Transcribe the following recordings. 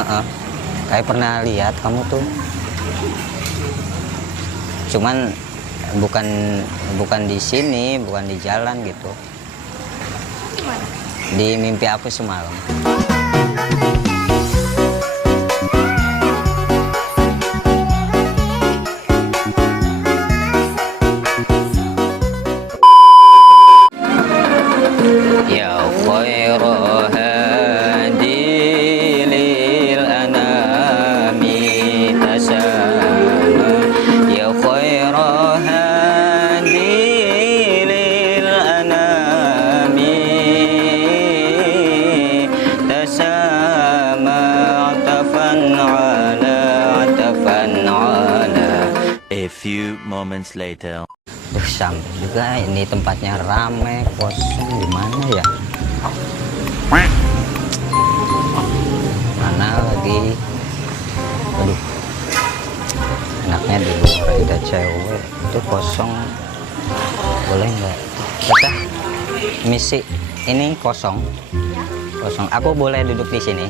Heeh. Kayak pernah lihat kamu tuh. Cuman bukan bukan di sini, bukan di jalan gitu. Gimana? Di mimpi aku semalam. Ya khairu hadi lil anami tasama. Ya khairu hadi lil anami tasama atafan ala. A few moments later. Duh, sampai juga ini tempatnya rame, kosong. Gimana ya? Mana lagi? Aduh, enaknya di luar ada cewek. Itu kosong. Boleh nggak? Kita misi ini kosong. Kosong. Aku boleh duduk di sini?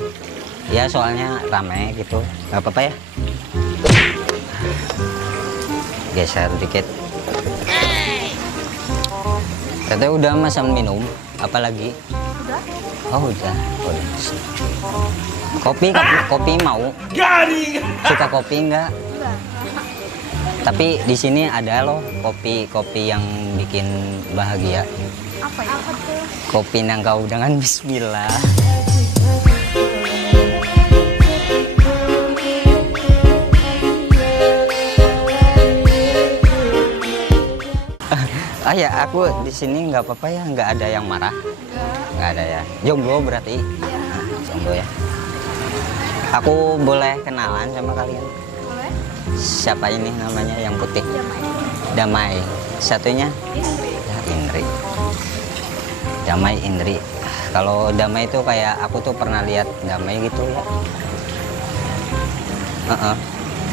Ya, soalnya rame gitu. Nggak apa-apa ya? Geser dikit. Katanya udah pesan minum, apalagi? Udah? Oh udah. Kopi mau? Suka kopi enggak? Enggak. Tapi di sini ada loh kopi yang bikin bahagia. Apa ya? Apa tuh? Kopi nangkau dengan bismillah. Ah ya, aku di sini nggak apa-apa ya, nggak ada yang marah, nggak ada ya. Jomblo berarti? Iya. Jomblo ya. Aku boleh kenalan sama kalian? Boleh? Siapa ini namanya yang putih? Damai. Damai. Satunya? Indri. Ya, Indri. Damai Indri. Kalau Damai itu kayak aku tuh pernah lihat Damai gitu ya.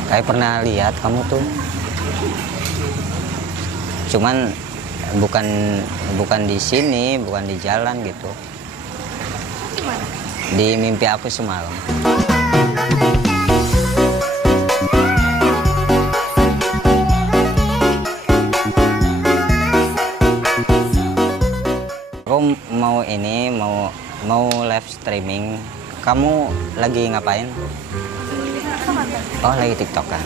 Kayak pernah lihat kamu tuh. Cuman bukan di sini, bukan di jalan gitu. Gimana? Di mimpi aku semalam. Aku mau live streaming. Kamu lagi ngapain? Oh, lagi TikTok kan.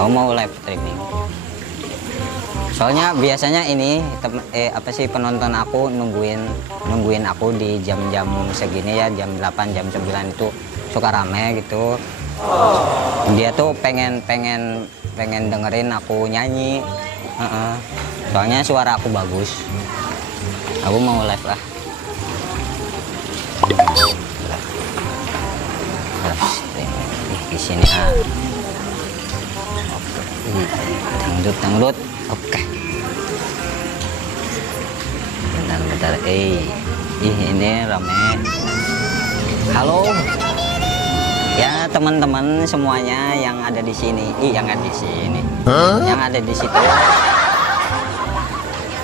Aku mau live streaming. Soalnya biasanya ini penonton aku nungguin aku di jam-jam segini ya, jam 8 jam 9 itu suka rame gitu. Dia tuh pengen dengerin aku nyanyi. Soalnya suara aku bagus. Aku mau live lah. Live streaming di sini dangdut. Oke. Bentar. Ini rame. Halo. Ya, teman-teman semuanya yang ada di sini. Yang ada di sini. Yang ada di situ.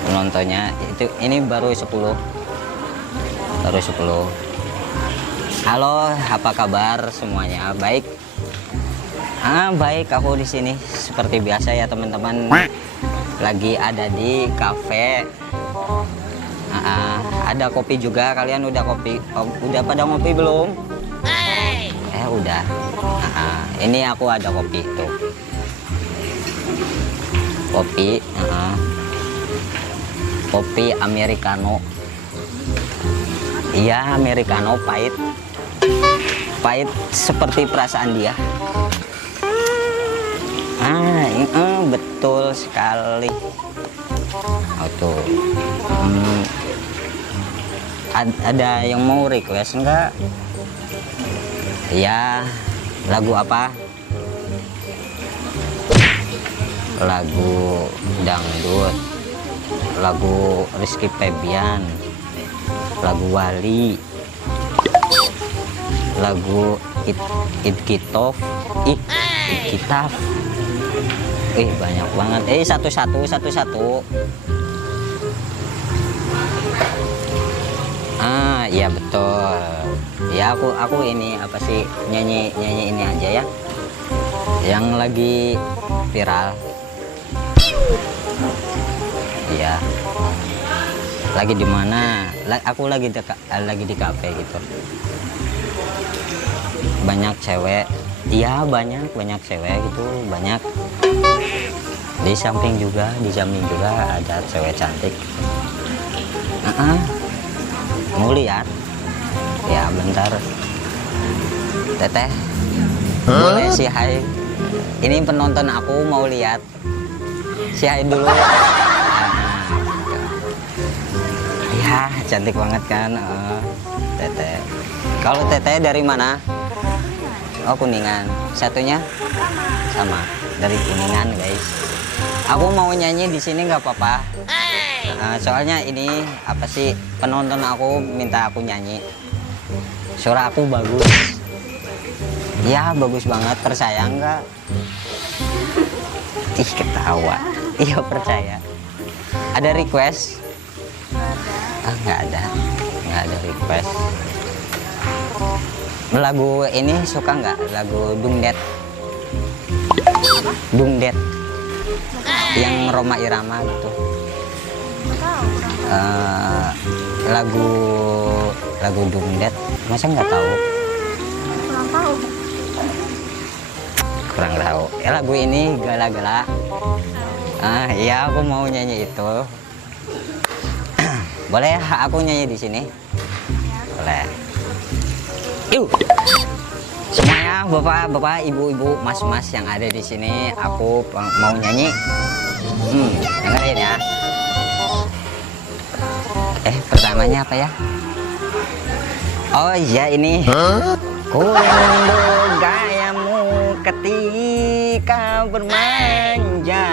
Penontonnya ini baru 10. Baru 10. Halo, apa kabar semuanya? Baik. Baik, aku di sini seperti biasa ya, teman-teman. Lagi ada di kafe. Ada kopi juga. Kalian udah kopi? Udah pada ngopi belum? Udah. Ini aku ada kopi tuh. Kopi. Kopi americano. Iya, americano pahit. Pahit seperti perasaan dia. Betul sekali. Tuh. Ada yang mau request enggak? Ya, lagu apa? Lagu dangdut, lagu Rizky Febian, lagu Wali, lagu Idkitov. Banyak banget. Satu-satu. Iya betul. Ya aku ini apa sih nyanyi ini aja ya. Yang lagi viral. Iya. Lagi di mana? Aku lagi di kafe gitu. Banyak cewek. Iya, banyak cewek gitu, banyak. Di samping juga ada cewek cantik. Mau lihat? Ya bentar. Teteh, boleh sih hai. Ini penonton aku mau lihat. Si hai dulu. Ya, cantik banget kan, Teteh. Kalau Teteh dari mana? Oh, Kuningan. Satunya sama dari Kuningan, guys. Aku mau nyanyi di sini nggak apa-apa. Soalnya ini apa sih penonton aku minta aku nyanyi. Suara aku bagus. Ya, bagus banget. Percaya nggak? Ih, ketawa. Iya, percaya. Ada request? Nggak ada request. Lagu ini suka nggak? Lagu Dungdet yang Roma Irama gitu. Lagu Dungdet, masa nggak tahu? Kurang tahu. Lagu ini Gala-Gala. Iya, aku mau nyanyi itu. Boleh aku nyanyi di sini? Boleh. Yuk. Semuanya bapak-bapak, ibu-ibu, mas-mas yang ada di sini, aku mau nyanyi. Dengerin ya. Pertamanya apa ya? Oh iya ini. Ku rindu gayamu ketika bermanja.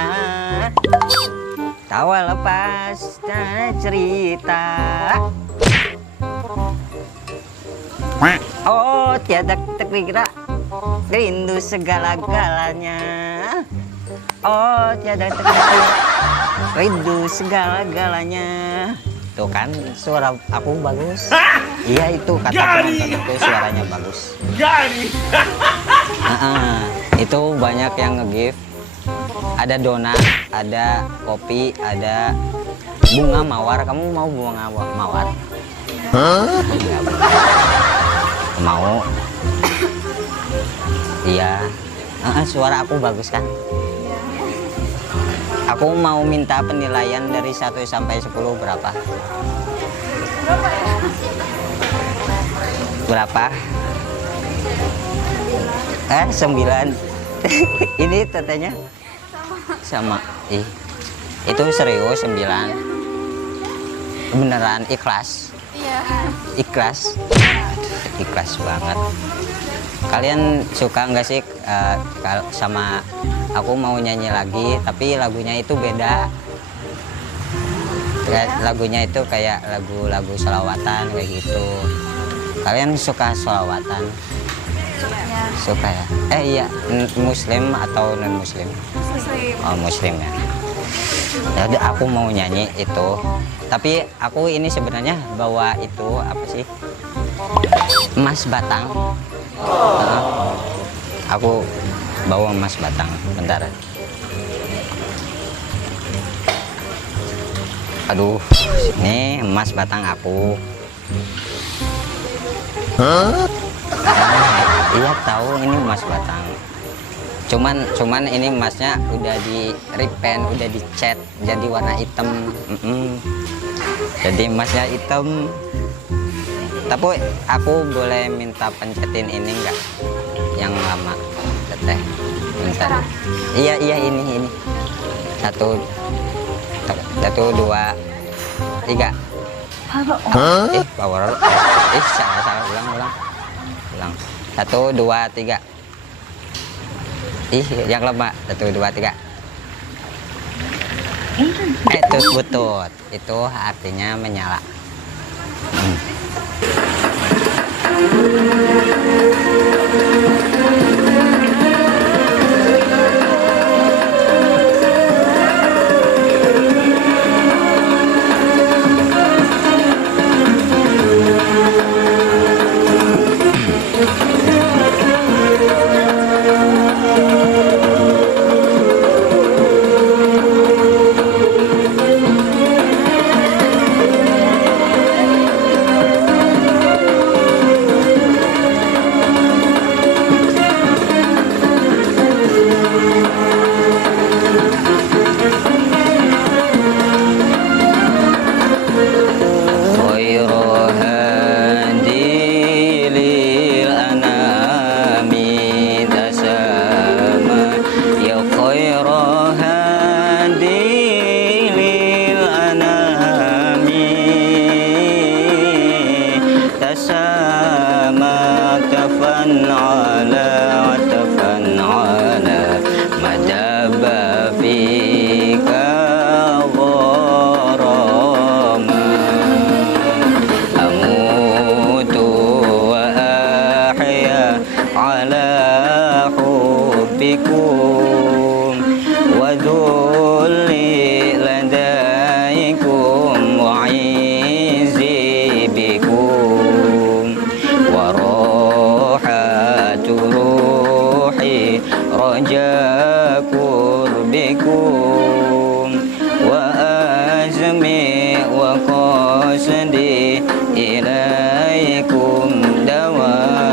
Tawa lepas dan cerita. Oh tiada terkira rindu segala-galanya. Oh tiada terkira rindu segala-galanya. Tuh kan suara aku bagus. Iya itu kata penonton itu suaranya bagus. Itu banyak yang nge-give. Ada donat, ada kopi, ada bunga mawar. Kamu mau bunga mawar? Mau? Iya. Suara aku bagus kan? Aku mau minta penilaian dari 1 sampai 10 berapa? Berapa? 9. Ini tetenya? Sama. Itu serius 9. Beneran ikhlas? Iya. Ikhlas? Ikhlas banget. Kalian suka nggak sih sama aku mau nyanyi lagi, tapi lagunya itu beda. Lagunya itu kayak lagu-lagu sholawatan kayak gitu. Kalian suka sholawatan? Ya. Suka ya? Iya, Muslim atau non Muslim? Muslim. Oh, Muslim ya. Jadi aku mau nyanyi itu, tapi aku ini sebenarnya bawa itu apa sih? Emas batang. Aku bawa emas batang. Bentar. Aduh, ini emas batang aku. Iya tahu ini emas batang. Cuman ini emasnya udah di repaint, udah dicat jadi warna hitam. Jadi emasnya hitam. Tapi aku boleh minta pencetin ini enggak? Yang lama, Teteh. Bentar. Iya ini. 1 2 3. Power. Salah ulang. 1 2 3. Yang lama 1 2 3. Itu butut. Itu artinya menyala. على حبكم وذلي لديكم وعزي بكم وراحة روحي رجاء قربكم وأزمي وقصدي إليكم دوام.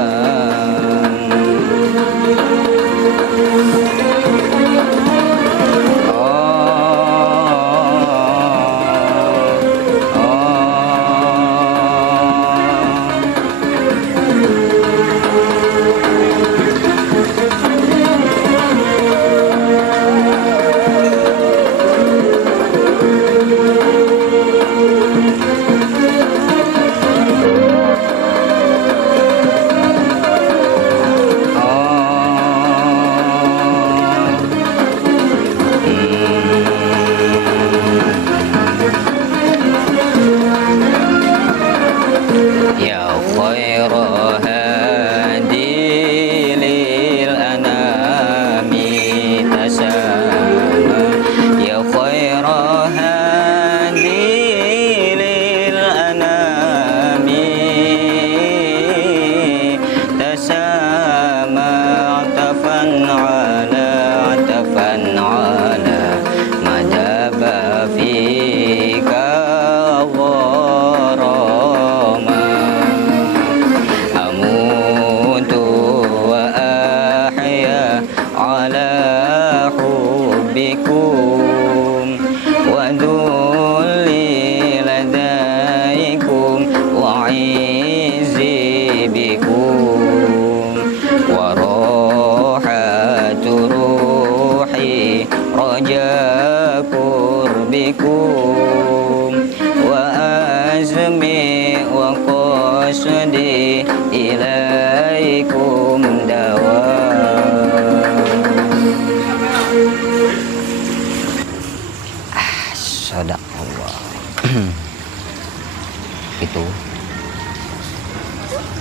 Ya khaira hadi lil anami tasama ya khaira hadi lil anami tasama atafan ala madaba fika gharama أموت وأحيا على حبكم وذلي لديكم وعزي بكم وراحة روحي رجاء قربكم وأزمي وقصدي ilaikum dawam. Sadaqallah. Itu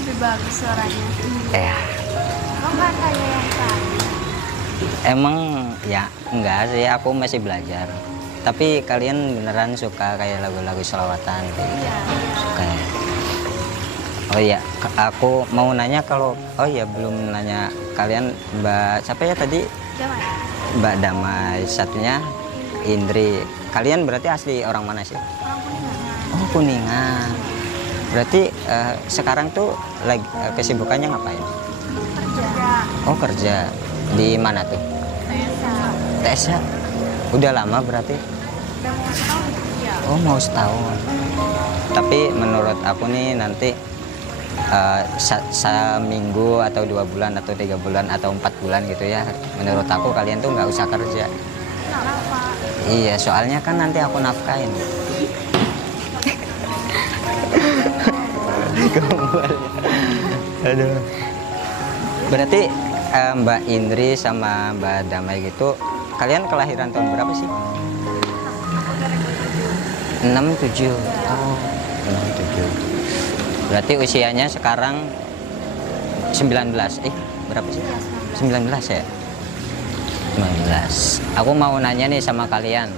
Lebih bagus suaranya. emang Katanya yang tadi. ya enggak sih, aku masih belajar. Tapi kalian beneran suka kayak lagu-lagu selawatan kayak gitu? Suka ya? Oh iya, aku mau nanya kalau, oh iya belum nanya kalian, Mbak siapa ya tadi? Damai. Mbak Damai, satunya Indri. Kalian berarti asli orang mana sih? Orang Kuningan. Oh Kuningan. Berarti sekarang tuh lagi kesibukannya ngapain? Kerja. Oh kerja. Di mana tuh? TSA. Udah lama berarti? Udah mau setahun kerja. Oh mau setahun. Tapi menurut aku nih nanti seminggu atau 2 bulan atau 3 bulan atau 4 bulan gitu ya, menurut aku kalian tuh nggak usah kerja. Kenapa? Iya soalnya kan nanti aku nafkain. Aduh. Berarti Mbak Indri sama Mbak Damai gitu, kalian kelahiran tahun berapa sih? 67. Oh 67. Berarti usianya sekarang 19. Berapa sih? 19 ya? 19. Aku mau nanya nih sama kalian.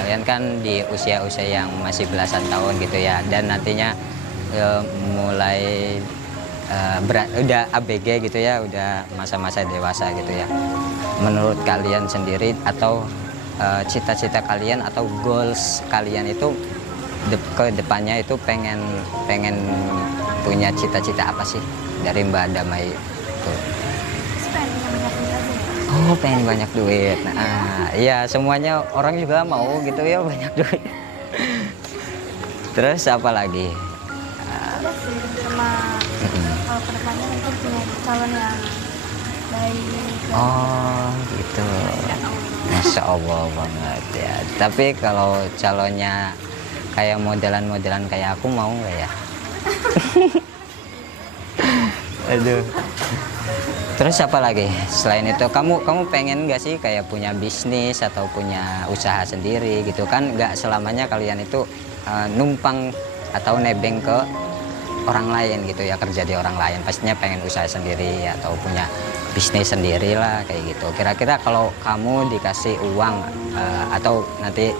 Kalian kan di usia-usia yang masih belasan tahun gitu ya, dan nantinya mulai udah ABG gitu ya, udah masa-masa dewasa gitu ya. Menurut kalian sendiri atau cita-cita kalian atau goals kalian itu ke depannya itu pengen punya cita-cita apa sih dari Mbak Damai itu? Oh pengen banyak duit. Nah iya semuanya orang juga mau gitu ya, banyak duit. Terus apa lagi? Ada sih sama kalau kedepannya mungkin punya calon yang baik. Oh gitu. Masya Allah banget ya. Tapi kalau calonnya kayak modelan-modelan kayak aku mau nggak ya? Aduh. Terus apa lagi selain itu, kamu pengen nggak sih kayak punya bisnis atau punya usaha sendiri gitu kan? Nggak selamanya kalian itu numpang atau nebeng ke orang lain gitu ya, kerja di orang lain, pastinya pengen usaha sendiri atau punya bisnis sendiri lah kayak gitu. Kira-kira kalau kamu dikasih uang atau nanti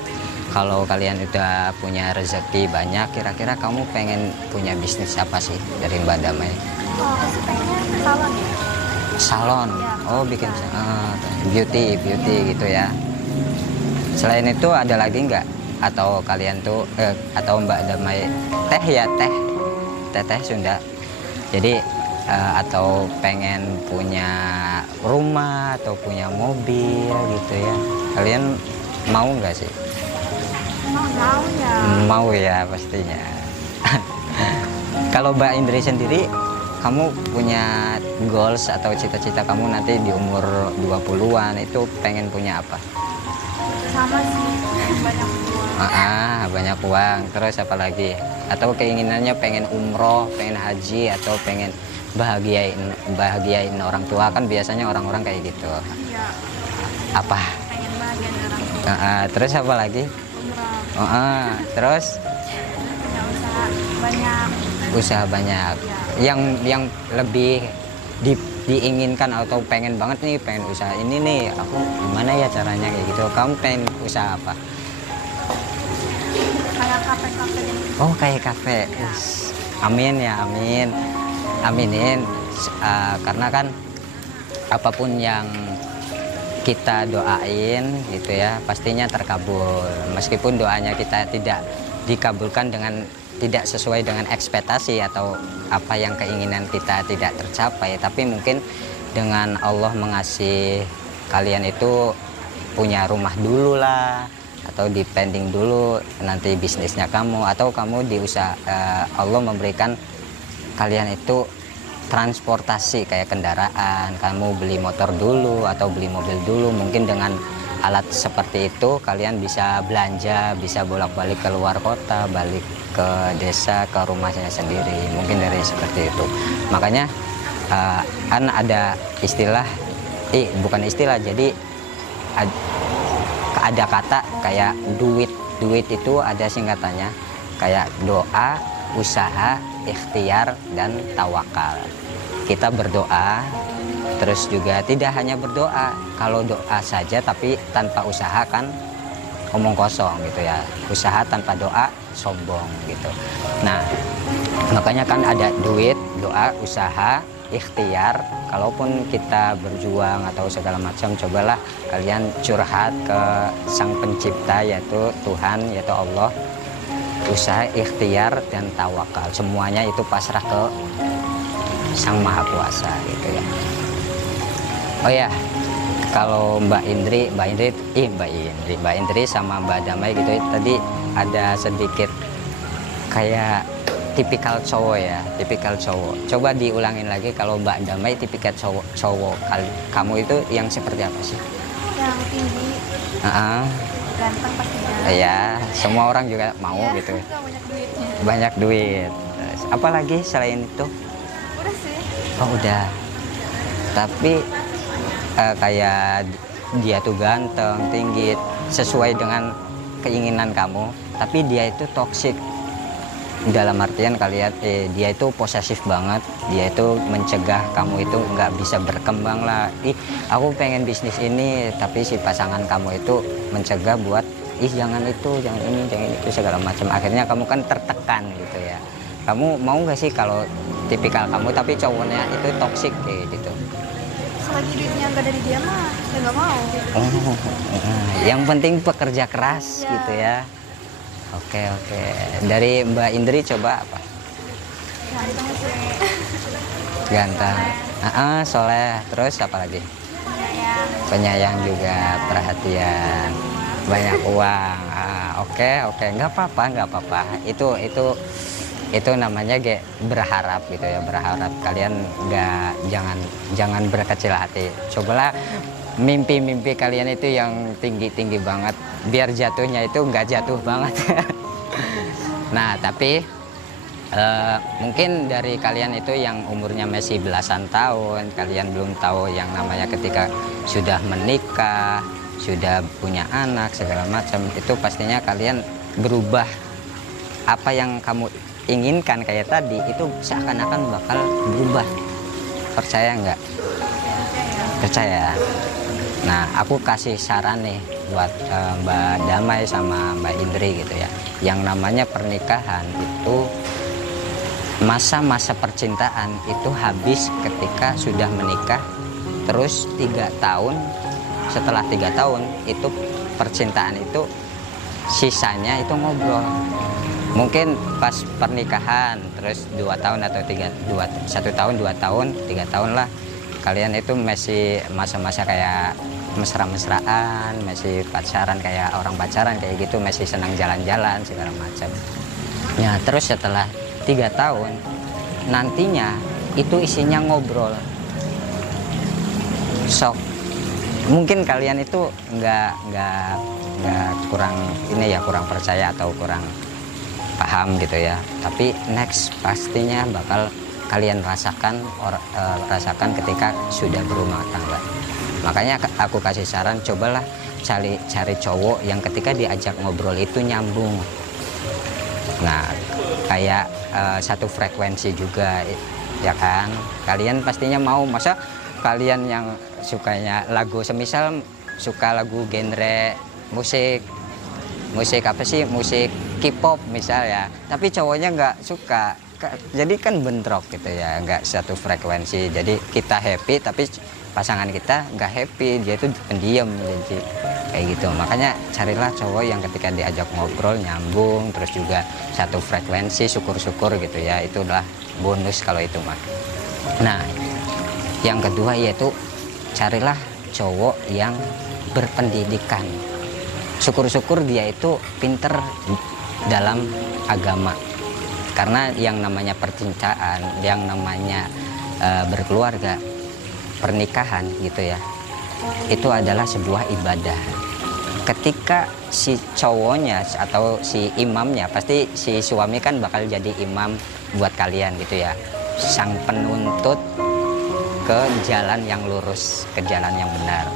kalau kalian udah punya rezeki banyak, kira-kira kamu pengen punya bisnis apa sih dari Mbak Damai? Oh, aku sih pengennya salon ya. Salon. Ya, Oh, bikin beauty gitu ya. Selain itu ada lagi nggak? Atau kalian tuh atau Mbak Damai teh ya, teh Sunda. Jadi atau pengen punya rumah atau punya mobil gitu ya. Kalian mau nggak sih? Mau ya. Mau ya pastinya. Kalau Mbak Indri sendiri, kamu punya goals atau cita-cita kamu nanti di umur 20-an itu pengen punya apa? Sama sih, banyak uang. Banyak uang. Terus apa lagi? Atau keinginannya pengen umroh, pengen haji, atau pengen bahagiain orang tua, kan biasanya orang-orang kayak gitu. Iya, Apa? pengen bahagia dengan orang tua. Terus apa lagi? Umroh, Terus punya usaha banyak. usaha banyak. Yang lebih diinginkan atau pengen banget nih, pengen usaha ini nih, aku gimana ya caranya kayak gitu. Kamu pengen usaha apa? Kayak kafe-kafe gitu. Oh, kayak kafe. Amin ya, aminin. Karena kan apapun yang kita doain gitu ya, pastinya terkabul. Meskipun doanya kita tidak dikabulkan dengan tidak sesuai dengan ekspektasi atau apa yang keinginan kita tidak tercapai, tapi mungkin dengan Allah mengasih kalian itu punya rumah dulu lah, atau dipending dulu nanti bisnisnya kamu, atau kamu Allah memberikan kalian itu transportasi kayak kendaraan, kamu beli motor dulu atau beli mobil dulu, mungkin dengan alat seperti itu kalian bisa belanja, bisa bolak-balik ke luar kota, balik ke desa, ke rumahnya sendiri, mungkin dari seperti itu. Makanya kan ada istilah, bukan istilah, jadi ada kata kayak duit itu ada singkatannya kayak doa, usaha, ikhtiar, dan tawakal. Kita berdoa, terus juga tidak hanya berdoa, kalau doa saja tapi tanpa usaha kan omong kosong gitu ya. Usaha tanpa doa sombong gitu. Nah, makanya kan ada duit, doa, usaha, ikhtiar. Kalaupun kita berjuang atau segala macam, cobalah kalian curhat ke Sang Pencipta, yaitu Tuhan, yaitu Allah. Usaha, ikhtiar, dan tawakal, semuanya itu pasrah ke Sang Maha Kuasa gitu ya. Oh ya, kalau Mbak Indri sama Mbak Damai gitu tadi ada sedikit kayak tipikal cowok ya, tipikal cowok. Coba diulangin lagi, kalau Mbak Damai tipikal cowok kamu itu yang seperti apa sih? Yang tinggi, ganteng pastinya. Ya, semua orang juga mau gitu. Banyak duitnya. Banyak duit. Terus, apa lagi selain itu? Udah sih. Oh udah. Tapi kayak dia tuh ganteng, tinggi, sesuai dengan keinginan kamu, tapi dia itu toksik. Dalam artian kalian dia itu posesif banget, dia itu mencegah kamu itu nggak bisa berkembang lah. Aku pengen bisnis ini, tapi si pasangan kamu itu mencegah buat jangan itu, jangan ini, jangan itu, segala macam. Akhirnya kamu kan tertekan gitu ya. Kamu mau nggak sih kalau tipikal kamu tapi cowoknya itu toksik kayak gitu? Selagi duitnya nggak dari dia mah, ya nggak mau. Yang penting pekerja keras Ya. gitu ya. Oke. Dari Mbak Indri coba apa? Ganteng sih. Ganteng. Soleh. Terus apa lagi? Penyayang juga, perhatian, banyak uang. Oke. Nggak apa-apa. Itu namanya berharap gitu ya, berharap. Kalian jangan berkecil hati. Cobalah mimpi kalian itu yang tinggi banget, biar jatuhnya itu nggak jatuh banget. Nah, tapi mungkin dari kalian itu yang umurnya masih belasan tahun, kalian belum tahu yang namanya ketika sudah menikah, sudah punya anak segala macam, itu pastinya kalian berubah. Apa yang kamu inginkan kayak tadi itu seakan-akan bakal berubah. Percaya nggak? Percaya. Nah, aku kasih saran nih buat Mbak Damai sama Mbak Indri gitu ya. Yang namanya pernikahan itu, masa-masa percintaan itu habis ketika sudah menikah. Terus 3 tahun, setelah 3 tahun itu percintaan itu sisanya itu ngobrol. Mungkin pas pernikahan terus 2 tahun atau 1 tahun, 2 tahun, 3 tahun lah, kalian itu masih masa-masa kayak mesra-mesraan, masih pacaran kayak orang pacaran kayak gitu, masih senang jalan-jalan segala macam. Ya terus setelah 3 tahun nantinya itu isinya ngobrol. Sok mungkin kalian itu nggak kurang ini ya, kurang percaya atau kurang paham gitu ya, tapi next pastinya bakal kalian rasakan ketika sudah berumah tangga. Makanya aku kasih saran, cobalah cari cowok yang ketika diajak ngobrol itu nyambung. Nah kayak satu frekuensi juga ya kan. Kalian pastinya mau, masa kalian yang sukanya lagu, semisal suka lagu genre musik apa sih, musik K-pop misal ya, tapi cowoknya nggak suka, jadi kan bentrok gitu ya, nggak satu frekuensi. Jadi kita happy tapi pasangan kita nggak happy, dia itu pendiam, jadi kayak gitu. Makanya carilah cowok yang ketika diajak ngobrol nyambung, terus juga satu frekuensi, syukur-syukur gitu ya, itu adalah bonus kalau itu mah. Nah yang kedua yaitu carilah cowok yang berpendidikan. Syukur-syukur dia itu pinter dalam agama, karena yang namanya percintaan, yang namanya berkeluarga, pernikahan gitu ya, itu adalah sebuah ibadah. Ketika si cowoknya atau si imamnya, pasti si suami kan bakal jadi imam buat kalian gitu ya, sang penuntut ke jalan yang lurus, ke jalan yang benar.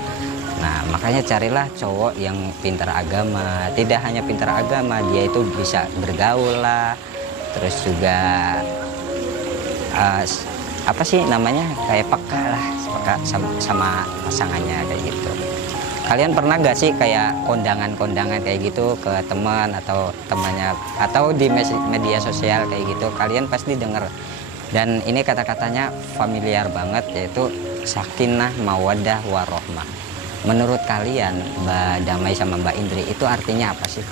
Nah makanya carilah cowok yang pintar agama. Tidak hanya pintar agama, dia itu bisa bergaul lah, terus juga apa sih namanya, kayak peka lah, peka sama pasangannya kayak gitu. Kalian pernah gak sih kayak kondangan-kondangan kayak gitu ke teman atau temannya, atau di media sosial kayak gitu, kalian pasti dengar. Dan ini kata-katanya familiar banget, yaitu sakinah mawaddah warohmah. Menurut kalian Mbak Damai sama Mbak Indri itu artinya apa sih?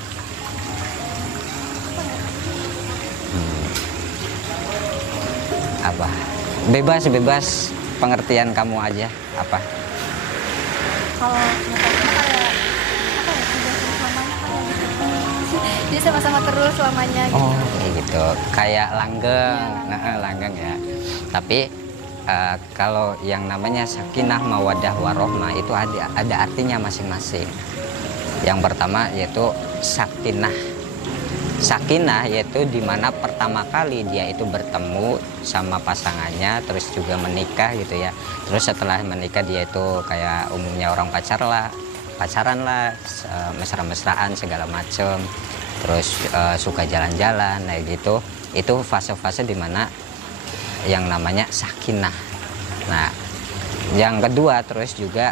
Apa? Bebas pengertian kamu aja apa? Kalau menurut kayak apa ya, sudah selamanya kayak gitu. Jadi sama-sama terus selamanya gitu. Oh kayak gitu, kayak langgeng, nah langgeng ya. Tapi kalau yang namanya sakinah mawaddah warohmah itu ada artinya masing-masing. Yang pertama yaitu sakinah. Sakinah yaitu dimana pertama kali dia itu bertemu sama pasangannya, terus juga menikah gitu ya. Terus setelah menikah dia itu kayak umumnya orang pacaran lah, mesra-mesraan segala macem. Terus suka jalan-jalan kayak gitu. Itu fase-fase dimana yang namanya sakinah. Nah, yang kedua terus juga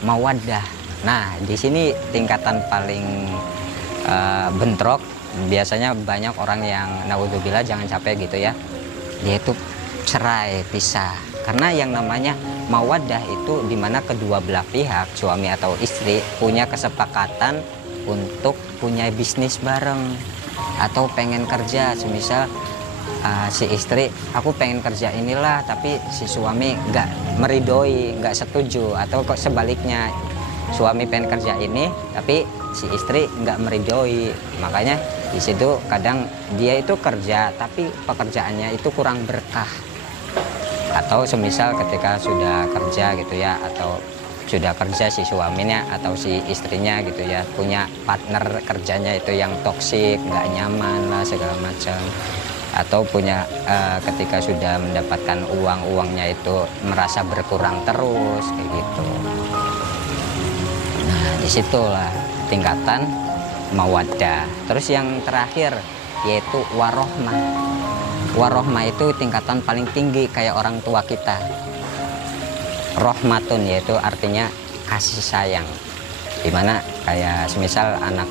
mawaddah. Nah, di sini tingkatan paling bentrok. Biasanya banyak orang yang naudzubillah, jangan capek gitu ya, dia itu cerai, pisah. Karena yang namanya mawaddah itu dimana kedua belah pihak, suami atau istri, punya kesepakatan untuk punya bisnis bareng atau pengen kerja. Semisal si istri, aku pengen kerja inilah, tapi si suami nggak meridoi, nggak setuju, atau kok sebaliknya, suami pengen kerja ini tapi si istri nggak meridoi. Makanya di situ kadang dia itu kerja tapi pekerjaannya itu kurang berkah. Atau semisal ketika sudah kerja gitu ya, atau sudah kerja si suaminya atau si istrinya gitu ya, punya partner kerjanya itu yang toksik, nggak nyaman lah segala macam. Atau punya ketika sudah mendapatkan uangnya itu merasa berkurang terus kayak gitu. Nah disitulah tingkatan mawaddah. Terus yang terakhir yaitu warohmah. Warohmah itu tingkatan paling tinggi kayak orang tua kita. Rohmatun yaitu artinya kasih sayang. Dimana kayak semisal anak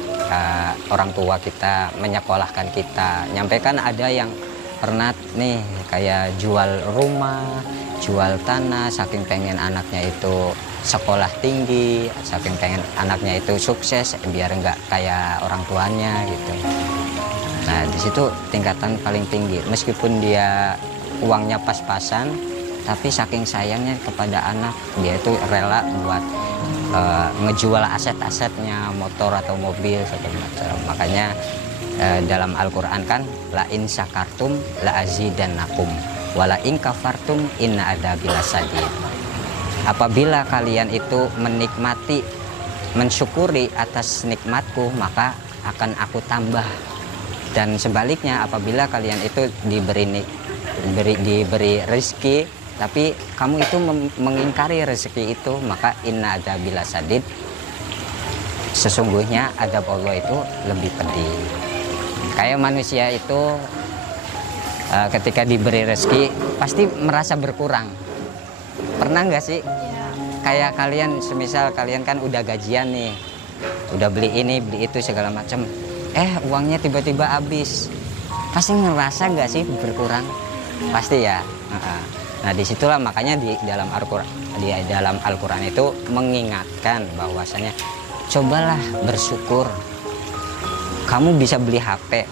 orang tua kita menyekolahkan kita, nyampaikan ada yang pernah nih kayak jual rumah, jual tanah, saking pengen anaknya itu sekolah tinggi, saking pengen anaknya itu sukses biar nggak kayak orang tuanya gitu. Nah di situ tingkatan paling tinggi, meskipun dia uangnya pas-pasan, tapi saking sayangnya kepada anak, dia itu rela buat ngejual aset-asetnya, motor atau mobil segala macam. Makanya dalam Al-Quran kan, la in syakartum la azidannakum wala in kafartum inna adzabi lasadid. Apabila kalian itu menikmati, mensyukuri atas nikmatku, maka akan aku tambah. Dan sebaliknya apabila kalian itu diberi rezeki tapi kamu itu mengingkari rezeki itu, maka inna adzabi lasadid, sesungguhnya adab Allah itu lebih pedih. Kayak manusia itu ketika diberi rezeki pasti merasa berkurang. Pernah nggak sih? Iya. Kayak kalian, semisal kalian kan udah gajian nih, udah beli ini beli itu segala macam, uangnya tiba-tiba habis, pasti ngerasa nggak sih berkurang? Pasti ya. Nah disitulah makanya di dalam Al-Quran itu mengingatkan bahwasanya cobalah bersyukur. Kamu bisa beli HP,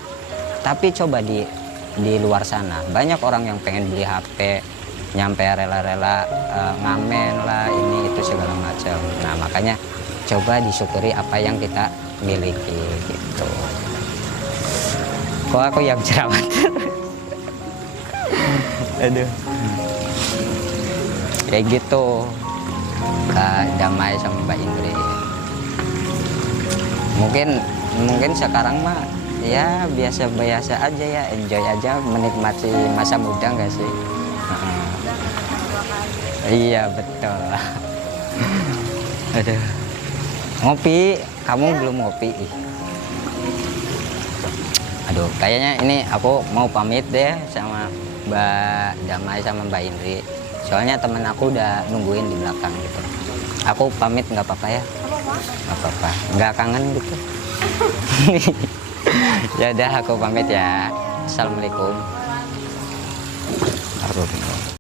tapi coba di luar sana banyak orang yang pengen beli HP, nyampe rela-rela ngamen lah ini itu segala macam. Nah makanya coba disyukuri apa yang kita miliki gitu. Kok aku yang jerawat? Aduh. Kayak gitu Kak Damai sama Mbak Indri. Mungkin sekarang mah ya biasa-biasa aja ya, enjoy aja, menikmati masa muda nggak sih? Iya betul. Aduh. Ngopi, kamu belum ngopi? Aduh, kayaknya ini aku mau pamit deh sama Mbak Damai sama Mbak Indri. Soalnya temen aku udah nungguin di belakang gitu. Aku pamit nggak apa-apa ya? Nggak apa-apa. Nggak kangen gitu. Ya udah aku pamit ya. Assalamualaikum.